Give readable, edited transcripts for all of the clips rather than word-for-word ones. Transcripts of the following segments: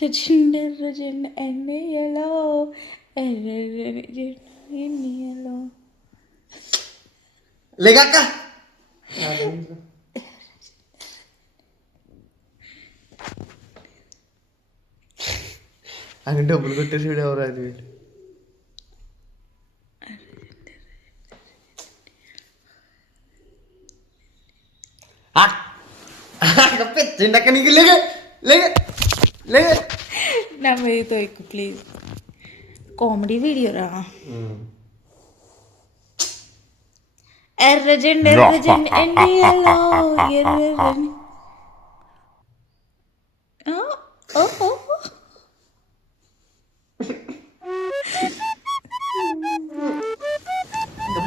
ఎర్రజెండ ఎన్నెయలో ఎన్నెయలో లేక అని డబ్బులు కొట్టేసి ఎవరు అది పెంచండి నీకు లేక లేక లేక నా మీదతో ఎక్కువ ప్లీజ్ కామెడీ వీడియో రా ఎర్రజెండ ఎన్నెయలో ఎర్రని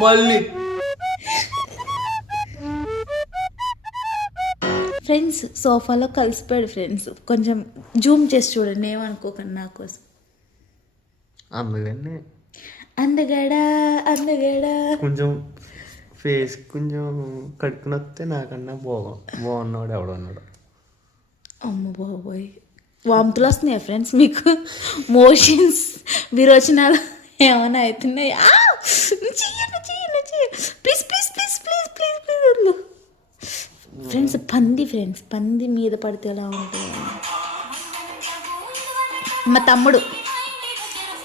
మళ్ళీ ఫ్రెండ్స్ సోఫాలో కలిసిపోయాడు ఫ్రెండ్స్ కొంచెం జూమ్ చేసి చూడండి ఏమనుకోకండి నా కోసం అందుకని అందగడా అందగడా కొంచెం ఫేస్ కొంచెం కడుక్కుని వస్తే నాకన్నా బాగున్నాడు ఎవడన్నాడు అమ్మ బాబోయ్ వాంతులు వస్తున్నాయా ఫ్రెండ్స్ మీకు మోషన్స్ విరోచనాలు ఏమైనా అవుతున్నాయి please please please please please please friends పంది మీద పడితే ఎలా ఉంటుంది మా తమ్ముడు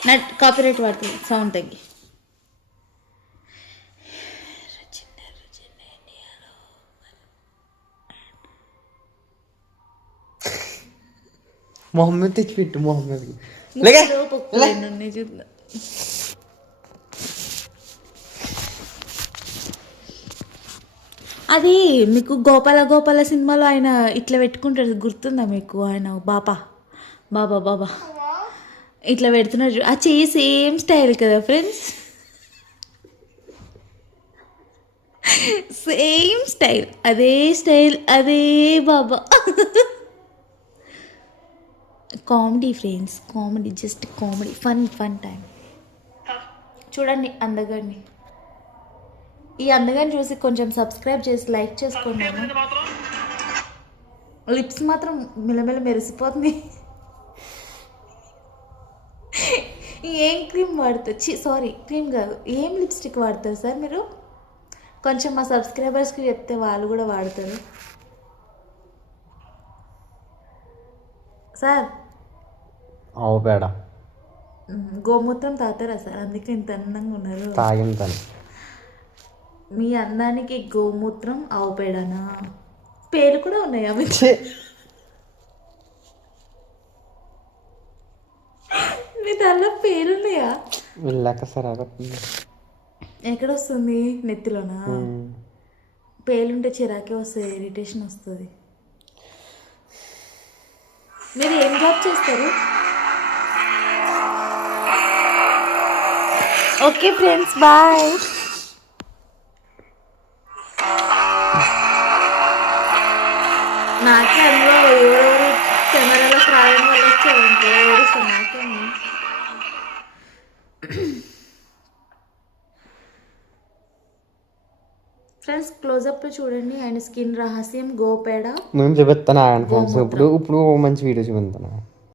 నా కాపీరైట్ వాడుతుంది సౌండ్ తగ్గి మొహమ్మద్ తెచ్చిపెట్టు మొహమ్మద్కి చూద్దాం అది మీకు గోపాల సినిమాలో ఆయన ఇట్లా పెట్టుకుంటాడు గుర్తుందా మీకు ఆయన బాబా ఇట్లా పెడుతున్నాడు ఆ చెయ్యి సేమ్ స్టైల్ కదా ఫ్రెండ్స్ సేమ్ స్టైల్ అదే బాబా comedy friends comedy just comedy fun time చూడండి అందగాడిని ఈ అందగాన్ని చూసి కొంచెం సబ్స్క్రైబ్ చేసి లైక్ చేసుకోండి లిప్స్ మాత్రం మిలమిల మెరిసిపోతుంది ఏం క్రీమ్ వాడతారు సారీ క్రీమ్ కాదు ఏం లిప్స్టిక్ వాడతారు సార్ మీరు కొంచెం మా సబ్స్క్రైబర్స్కి చెప్తే వాళ్ళు కూడా వాడతారు సార్ ఆవు పేడ గోమూత్రం తాగుతారా సార్ అందుకే ఇంత అందంగా ఉన్నారు తాగింతాను మీ అందానికి గోమూత్రం ఆవు పేడనా పేర్లు కూడా ఉన్నాయా మీ దానిలో పేరున్నాయా ఎక్కడ వస్తుంది నెత్తిలోనా పేర్లుంటే చిరాకే వస్తుంది ఇరిటేషన్ వస్తుంది మీరు ఏం జాబ్ చేస్తారు ఓకే ఫ్రెండ్స్ బాయ్ నాకే అందులో ఎవరెవరు కెమెరాలో రాయడం వల్ల వచ్చారంటే ఏడుస్తా నాకే ఫ్రెండ్స్ క్లోజప్లో చూడండి ఆయన స్కిన్ రహస్యం గోపేడ మేము చూపిస్తాను ఇప్పుడు మంచి వీడియో చూపిస్తాను